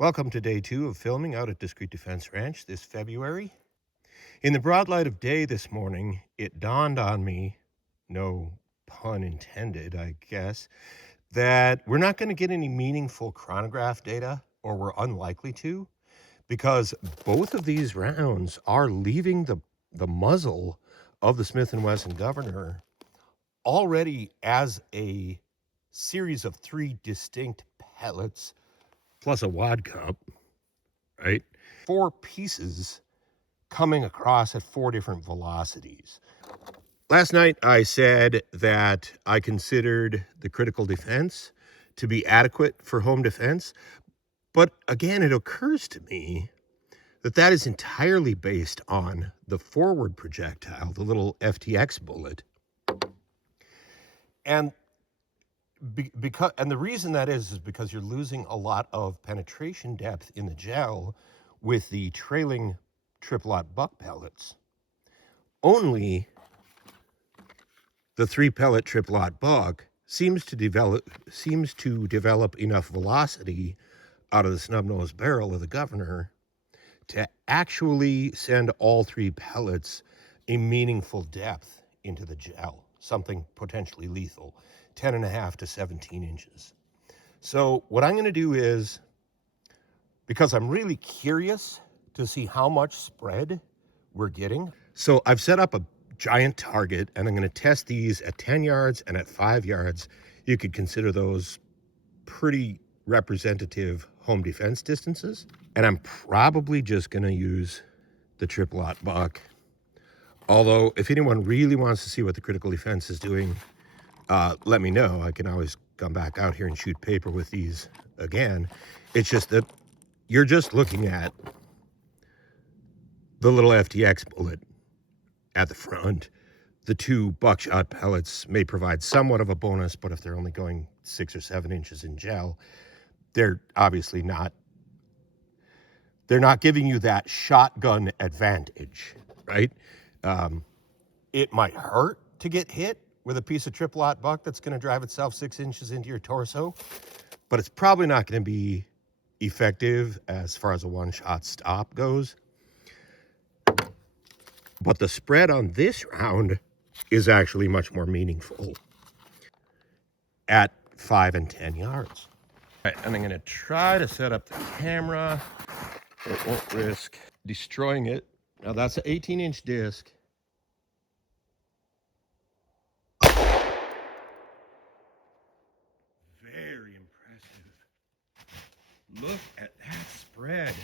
Welcome to day 2 of filming out at Discreet Defense Ranch this February. In the broad light of day this morning, it dawned on me, no pun intended, I guess, that we're not going to get any meaningful chronograph data, or we're unlikely to, because both of these rounds are leaving the muzzle of the Smith & Wesson Governor already as a series of 3 distinct pellets plus a wad cup, right? 4 pieces coming across at 4 different velocities. Last night I said that I considered the critical defense to be adequate for home defense, but again, it occurs to me that that is entirely based on the forward projectile, the little FTX bullet. And the reason that is because you're losing a lot of penetration depth in the gel with the trailing triple-aught buck pellets. Only the 3-pellet triple-aught buck seems to develop enough velocity out of the snub-nosed barrel of the Governor to actually send all 3 pellets a meaningful depth into the gel, something potentially lethal, 10.5 to 17 inches. So what I'm going to do is, because I'm really curious to see how much spread we're getting, so I've set up a giant target, and I'm going to test these at 10 yards and at 5 yards. You could consider those pretty representative home defense distances. And I'm probably just going to use the triple-aught buck. Although, if anyone really wants to see what the critical defense is doing, let me know. I can always come back out here and shoot paper with these again. It's just that you're just looking at the little FTX bullet at the front. The 2 buckshot pellets may provide somewhat of a bonus, but if they're only going 6 or 7 inches in gel, they're obviously not. They're not giving you that shotgun advantage, right? It might hurt to get hit with a piece of triple-aught buck that's going to drive itself 6 inches into your torso, but it's probably not going to be effective as far as a one-shot stop goes. But the spread on this round is actually much more meaningful at 5 and 10 yards. All right, and I'm going to try to set up the camera. It won't risk destroying it. Now that's an 18-inch disc. Very impressive. Look at that spread.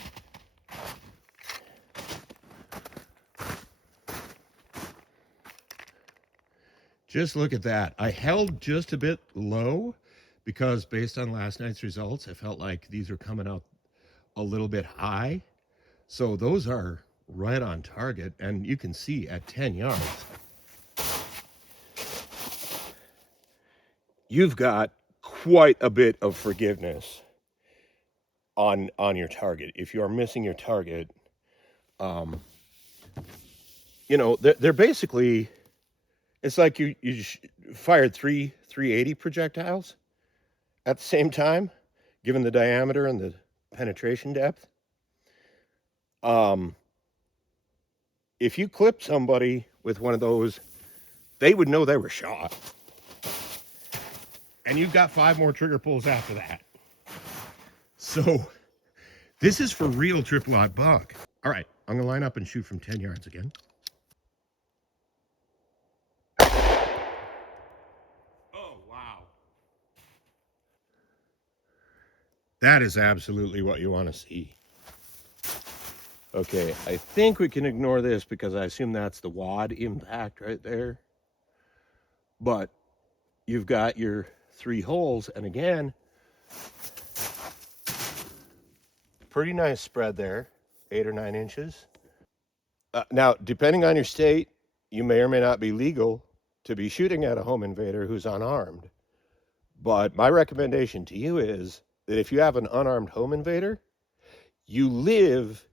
Just look at that. I held just a bit low because based on last night's results, I felt like these were coming out a little bit high. So those are right on target. And you can see at 10 yards, you've got quite a bit of forgiveness on your target. If you are missing your target, you know, they're basically, it's like you fired 3 380 projectiles at the same time, given the diameter and the penetration depth. If you clip somebody with one of those, they would know they were shot. And you've got 5 more trigger pulls after that. So this is for real triple-aught buck. All right, I'm gonna line up and shoot from 10 yards again. Oh, wow. That is absolutely what you want to see. Okay, I think we can ignore this because I assume that's the wad impact right there. But you've got your 3 holes, and again, pretty nice spread there, 8 or 9 inches. Now, depending on your state, you may or may not be legal to be shooting at a home invader who's unarmed. But my recommendation to you is that if you have an unarmed home invader, you live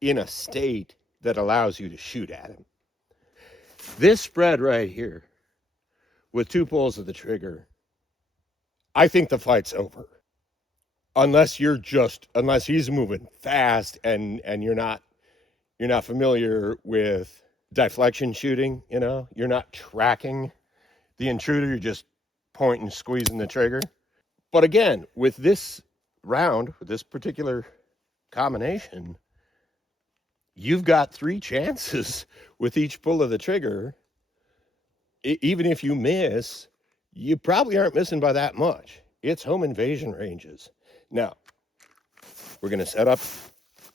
in a state that allows you to shoot at him. This spread right here, with 2 pulls of the trigger, I think the fight's over. unless he's moving fast and you're not familiar with deflection shooting, you know, you're not tracking the intruder, you're just pointing, squeezing the trigger. But again, with this round, with this particular combination, you've got 3 chances with each pull of the trigger. Even if you miss, you probably aren't missing by that much. It's home invasion ranges. Now, we're going to set up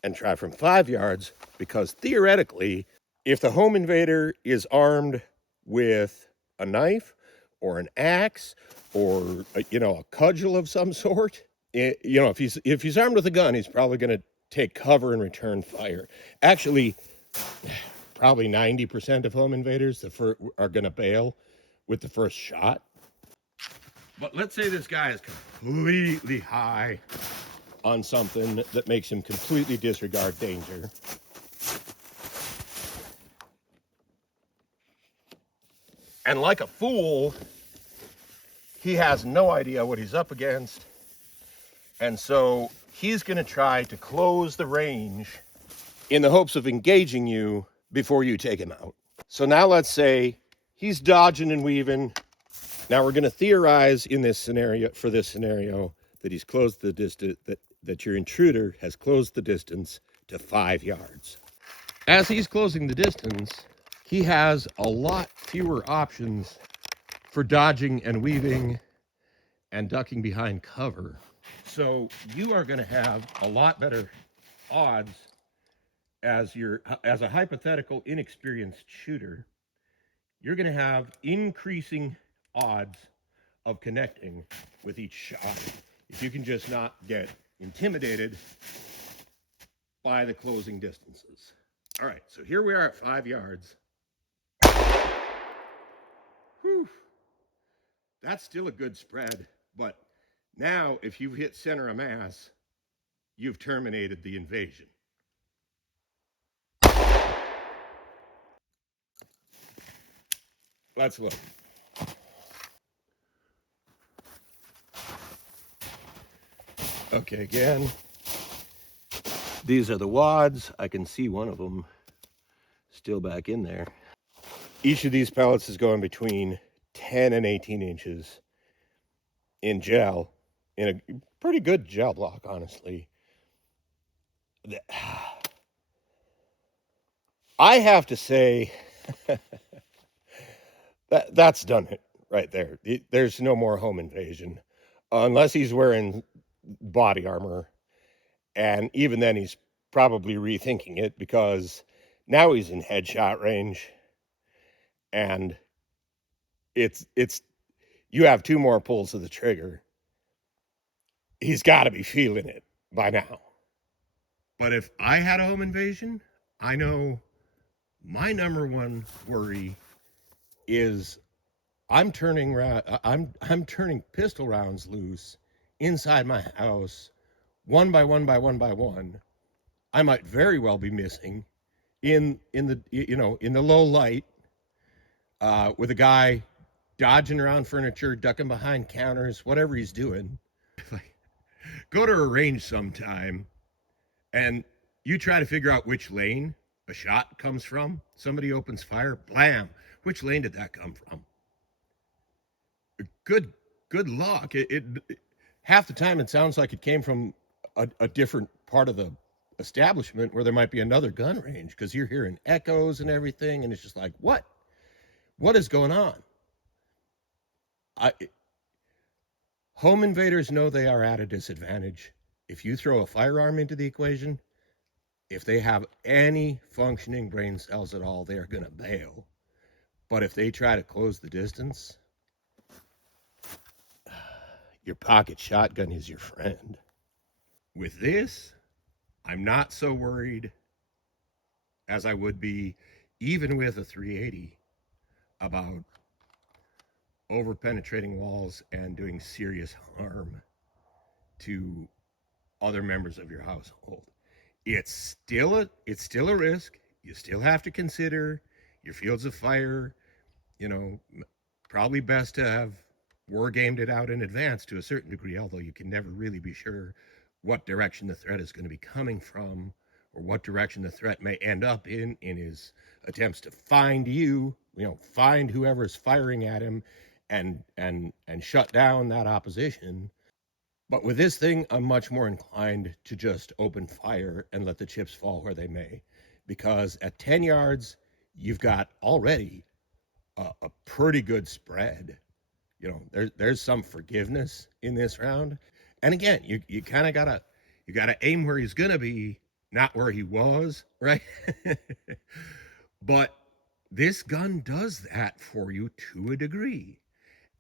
and try from 5 yards because theoretically, if the home invader is armed with a knife or an axe or a cudgel of some sort, if he's armed with a gun, he's probably going to take cover and return fire. Actually, probably 90% of home invaders are going to bail with the first shot. But let's say this guy is completely high on something that makes him completely disregard danger. And like a fool, he has no idea what he's up against. And so he's going to try to close the range in the hopes of engaging you before you take him out. So now let's say he's dodging and weaving. Now we're going to theorize in this scenario, that he's closed the distance, that your intruder has closed the distance to 5 yards. As he's closing the distance, he has a lot fewer options for dodging and weaving and ducking behind cover. So you are going to have a lot better odds as a hypothetical inexperienced shooter. You're going to have increasing odds of connecting with each shot if you can just not get intimidated by the closing distances. All right, so here we are at 5 yards. Whew. That's still a good spread, but now if you hit center of mass, you've terminated the invasion. Let's look. Okay, again, these are the wads. I can see one of them still back in there. Each of these pellets is going between 10 and 18 inches in gel, in a pretty good gel block, honestly. I have to say that's done it right there. There's no more home invasion unless he's wearing body armor. And even then, he's probably rethinking it because now he's in headshot range. And it's you have 2 more pulls of the trigger. He's got to be feeling it by now. But if I had a home invasion, I know my number one worry is I'm turning pistol rounds loose inside my house, one by one by one by one. I might very well be missing in the low light, with a guy dodging around furniture, ducking behind counters, whatever he's doing. Go to a range sometime and you try to figure out which lane a shot comes from. Somebody opens fire, blam. Which lane did that come from? Good luck. It half the time it sounds like it came from a different part of the establishment where there might be another gun range, because you're hearing echoes and everything, and it's just like, what is going on? Home invaders know they are at a disadvantage. If you throw a firearm into the equation, if they have any functioning brain cells at all, they are going to bail. But if they try to close the distance, your pocket shotgun is your friend. With this, I'm not so worried as I would be even with a 380 about over penetrating walls and doing serious harm to other members of your household. It's still a risk. You still have to consider your fields of fire. Probably best to have war gamed it out in advance to a certain degree, although you can never really be sure what direction the threat is going to be coming from, or what direction the threat may end up in his attempts to find you, find whoever's firing at him, and shut down that opposition. But with this thing, I'm much more inclined to just open fire and let the chips fall where they may, because at 10 yards, you've got already a pretty good spread. There's some forgiveness in this round. And again, you kind of gotta aim where he's gonna be, not where he was, right? But this gun does that for you to a degree.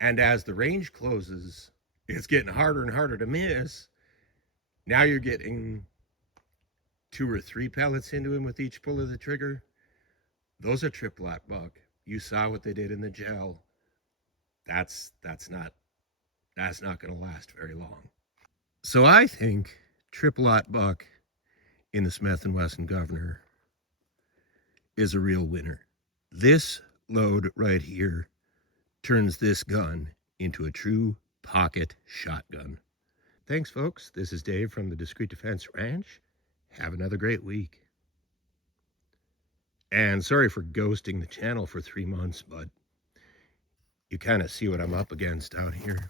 And as the range closes, it's getting harder and harder to miss. Now you're getting 2 or 3 pellets into him with each pull of the trigger. Those are triplet buck. You saw what they did in the gel. That's not going to last very long. So I think triplet buck in the Smith & Wesson Governor is a real winner. This load right here turns this gun into a true pocket shotgun. Thanks, folks. This is Dave from the Discreet Defense Ranch. Have another great week. And sorry for ghosting the channel for 3 months, but you kind of see what I'm up against out here.